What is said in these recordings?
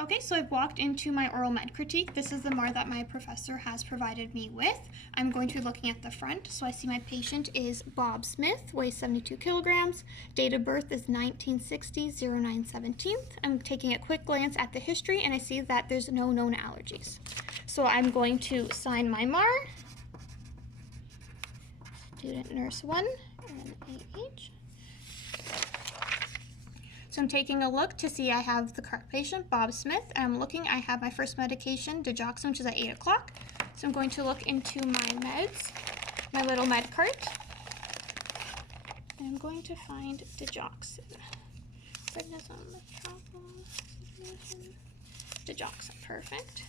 Okay, so I've walked into my oral med critique. This is the MAR that my professor has provided me with. I'm going to be looking at the front. So I see my patient is Bob Smith, weighs 72 kilograms. Date of birth is 1960, 09/17. I'm taking a quick glance at the history and I see that there's no known allergies. So I'm going to sign my MAR. Student nurse 1, NAH. So I'm taking a look to see I have the correct patient, Bob Smith, and I'm looking, I have my first medication, digoxin, which is at 8 o'clock. So I'm going to look into my meds, my little med cart, and I'm going to find digoxin. Digoxin, perfect.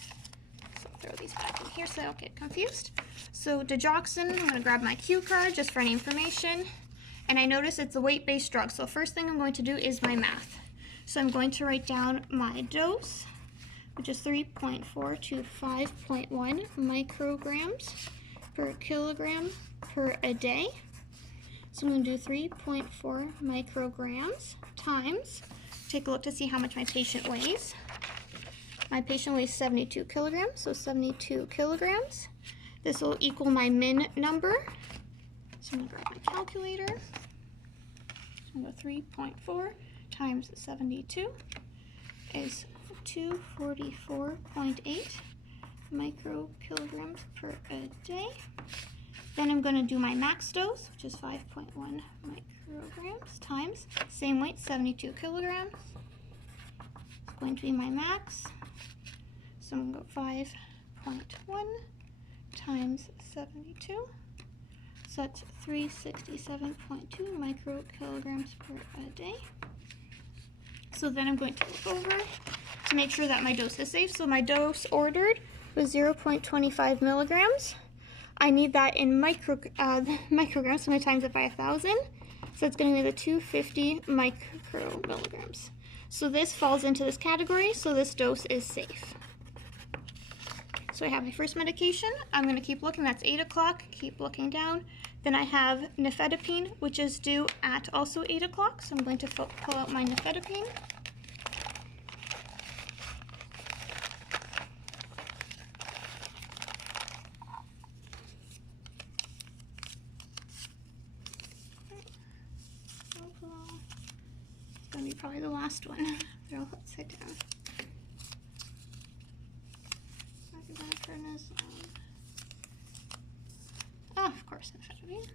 So I'll throw these back in here so I don't get confused. So digoxin, I'm going to grab my cue card just for any information. And I notice it's a weight-based drug. So first thing I'm going to do is my math. So I'm going to write down my dose, which is 3.4 to 5.1 micrograms per kilogram per a day. So I'm going to do 3.4 micrograms times, take a look to see how much my patient weighs. My patient weighs 72 kilograms, so 72 kilograms. This will equal my min number. So I'm going to grab my calculator. So I'm going to go 3.4 times 72 is 244.8 microkilograms per a day. Then I'm going to do my max dose, which is 5.1 micrograms times same weight, 72 kilograms. It's going to be my max. So I'm going to go 5.1 times 72. So that's 367.2 microkilograms per a day. So then I'm going to look over to make sure that my dose is safe. So my dose ordered was 0.25 milligrams. I need that in micrograms, so I'm going to times it by 1,000. So it's going to be the 250 micromilligrams. So this falls into this category, so this dose is safe. So I have my first medication. I'm going to keep looking. That's 8 o'clock. Keep looking down. Then I have nifedipine, which is due at also 8 o'clock. So I'm going to pull out my nifedipine. It's going to be probably the last one. They're all upside down. Oh, of course, nifedipine.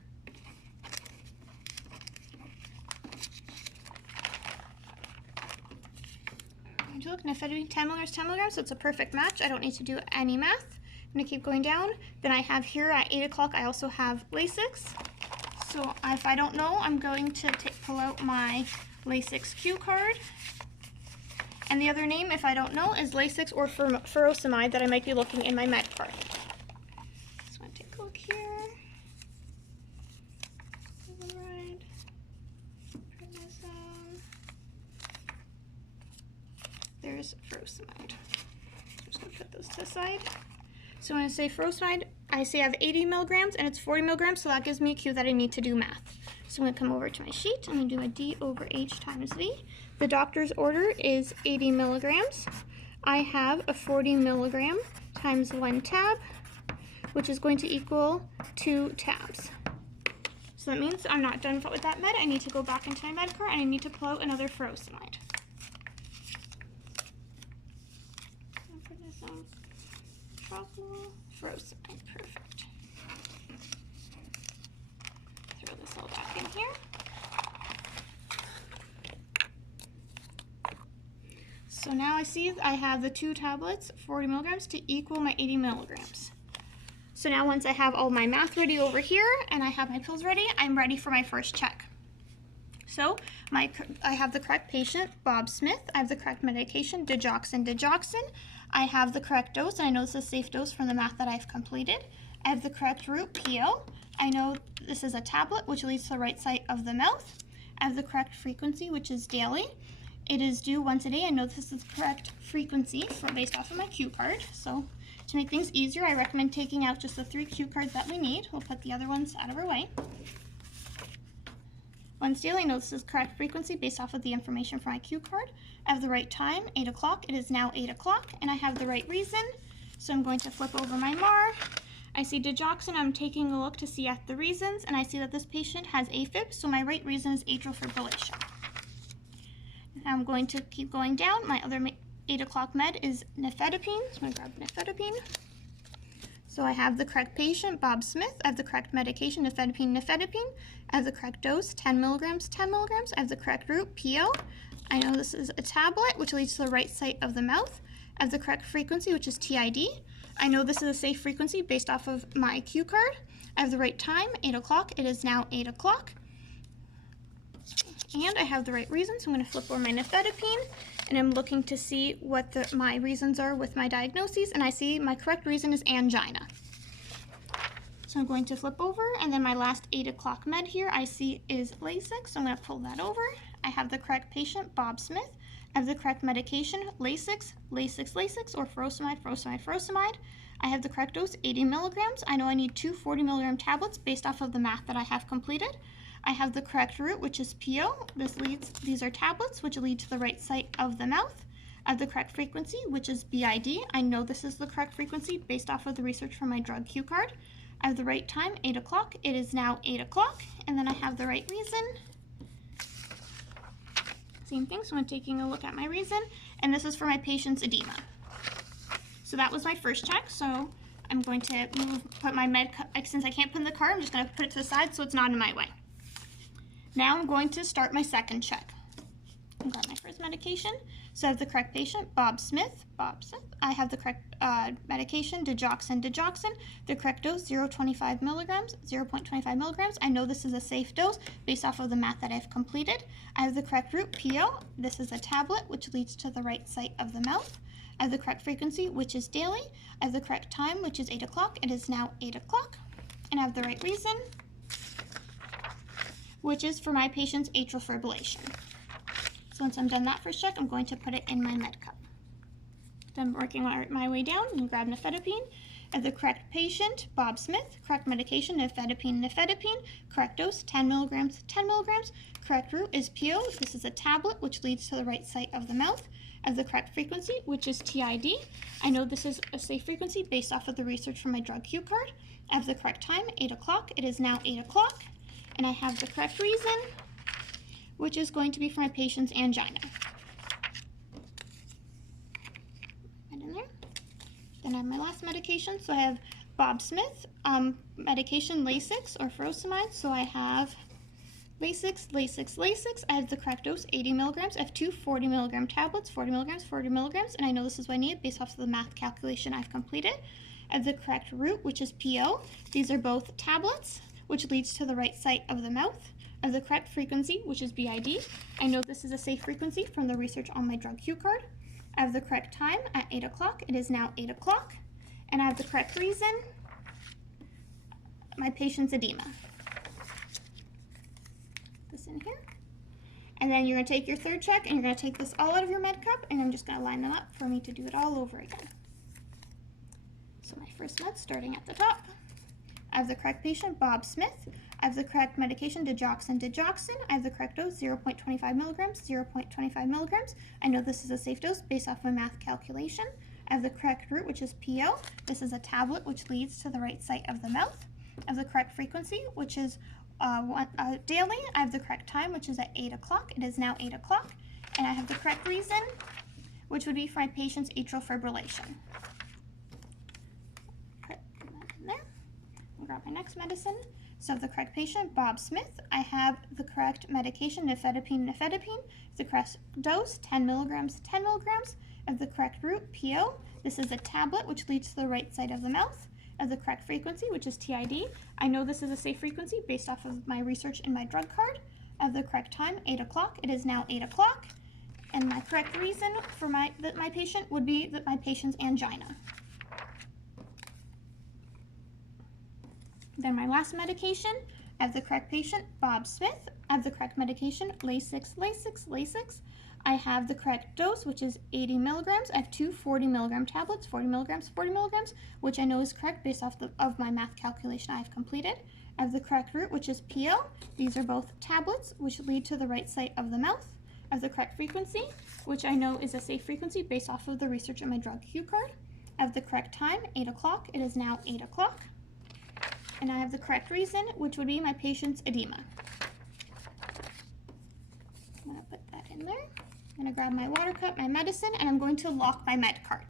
Look, nifedipine, 10 milligrams, so it's a perfect match. I don't need to do any math. I'm going to keep going down. Then I have here at 8 o'clock, I also have Lasix. So if I don't know, I'm going to pull out my Lasix cue card. And the other name, if I don't know, is Lasix or furosemide that I might be looking in my med card. So I'm going to take a look here. Right. Prednisone. There's furosemide. I'm just going to put those to the side. So when I say furosemide, I say I have 80 milligrams and it's 40 milligrams, so that gives me a cue that I need to do math. So I'm going to come over to my sheet. I'm going to do a D over H times V. The doctor's order is 80 milligrams. I have a 40 milligram times 1 tab, which is going to equal 2 tabs. So that means I'm not done with that med. I need to go back into my med cart and I need to pull out another furosemide. Furosemide, perfect. Throw this all back in here. So now I see I have the 2 tablets, 40 milligrams, to equal my 80 milligrams. So now once I have all my math ready over here and I have my pills ready, I'm ready for my first check. So I have the correct patient, Bob Smith. I have the correct medication, digoxin. I have the correct dose, and I know this is a safe dose from the math that I've completed. I have the correct route, PO. I know this is a tablet, which leads to the right side of the mouth. I have the correct frequency, which is daily. It is due once a day. I know this is the correct frequency based off of my cue card. So to make things easier, I recommend taking out just the 3 cue cards that we need. We'll put the other ones out of our way. Once daily, I know this is correct frequency based off of the information from my cue card. I have the right time, 8 o'clock. It is now 8 o'clock, and I have the right reason. So I'm going to flip over my MAR. I see digoxin. I'm taking a look to see at the reasons, and I see that this patient has AFib, so my right reason is atrial fibrillation. Now I'm going to keep going down. My other 8 o'clock med is nifedipine. So I'm going to grab nifedipine. So I have the correct patient, Bob Smith. I have the correct medication, nifedipine. I have the correct dose, 10 milligrams, 10 milligrams. I have the correct route, PO. I know this is a tablet, which leads to the right site of the mouth. I have the correct frequency, which is TID. I know this is a safe frequency based off of my cue card. I have the right time, 8 o'clock. It is now 8 o'clock. And I have the right reason, so I'm going to flip over my nifedipine, and I'm looking to see what my reasons are with my diagnoses, and I see my correct reason is angina. So I'm going to flip over, and then my last 8 o'clock med here I see is LASIK, so I'm going to pull that over. I have the correct patient, Bob Smith. I have the correct medication, LASIK, or furosemide. I have the correct dose, 80 milligrams. I know I need 2 40 milligram tablets based off of the math that I have completed. I have the correct route, which is PO. These are tablets, which lead to the right site of the mouth. I have the correct frequency, which is BID. I know this is the correct frequency based off of the research from my drug cue card. I have the right time, 8 o'clock. It is now 8 o'clock. And then I have the right reason. Same thing, so I'm taking a look at my reason. And this is for my patient's edema. So that was my first check. So I'm going to put my med, since I can't put in the car, I'm just going to put it to the side so it's not in my way. Now I'm going to start my second check. I've got my first medication. So I have the correct patient, Bob Smith. I have the correct medication, digoxin. The correct dose, 0.25 milligrams. I know this is a safe dose based off of the math that I've completed. I have the correct route, PO. This is a tablet, which leads to the right site of the mouth. I have the correct frequency, which is daily. I have the correct time, which is 8 o'clock. It is now 8 o'clock. And I have the right reason, which is for my patient's atrial fibrillation. So once I'm done that first check, I'm going to put it in my med cup. Then working my way down, and grab nifedipine. I have the correct patient, Bob Smith. Correct medication, nifedipine. Correct dose, 10 milligrams. Correct route is PO. This is a tablet, which leads to the right site of the mouth. I have the correct frequency, which is TID. I know this is a safe frequency based off of the research from my drug cue card. I have the correct time, 8 o'clock. It is now 8 o'clock. And I have the correct reason, which is going to be for my patient's angina. And in there. Then I have my last medication. So I have Bob Smith, medication LASIK or furosemide. So I have LASIK. I have the correct dose, 80 milligrams. I have 2 40 milligram tablets, 40 milligrams. And I know this is what I need based off of the math calculation I've completed. I have the correct route, which is PO. These are both tablets, which leads to the right site of the mouth. I have the correct frequency, which is BID. I know this is a safe frequency from the research on my drug cue card. I have the correct time at 8 o'clock. It is now 8 o'clock. And I have the correct reason, my patient's edema. This in here. And then you're going to take your third check, and you're going to take this all out of your med cup, and I'm just going to line them up for me to do it all over again. So my first med, starting at the top. I have the correct patient, Bob Smith. I have the correct medication, digoxin. I have the correct dose, 0.25 milligrams. I know this is a safe dose based off my math calculation. I have the correct route, which is PO. This is a tablet, which leads to the right site of the mouth. I have the correct frequency, which is daily. I have the correct time, which is at 8 o'clock. It is now 8 o'clock. And I have the correct reason, which would be for my patient's atrial fibrillation. Put that in there. I'll grab my next medicine. So I have the correct patient, Bob Smith. I have the correct medication, nifedipine. The correct dose, 10 milligrams. I have the correct route, PO. This is a tablet, which leads to the right side of the mouth. I have the correct frequency, which is TID. I know this is a safe frequency based off of my research in my drug card. I have the correct time, 8 o'clock. It is now 8 o'clock. And my correct reason for my patient would be that my patient's angina. Then my last medication, I have the correct patient, Bob Smith. I have the correct medication, LASIK. I have the correct dose, which is 80 milligrams. I have 2 40 milligram tablets, 40 milligrams, which I know is correct based off of my math calculation I have completed. I have the correct route, which is PO. These are both tablets, which lead to the right site of the mouth. I have the correct frequency, which I know is a safe frequency based off of the research in my drug cue card. I have the correct time, 8 o'clock. It is now 8 o'clock. And I have the correct reason, which would be my patient's edema. I'm going to put that in there. I'm going to grab my water cup, my medicine, and I'm going to lock my med card.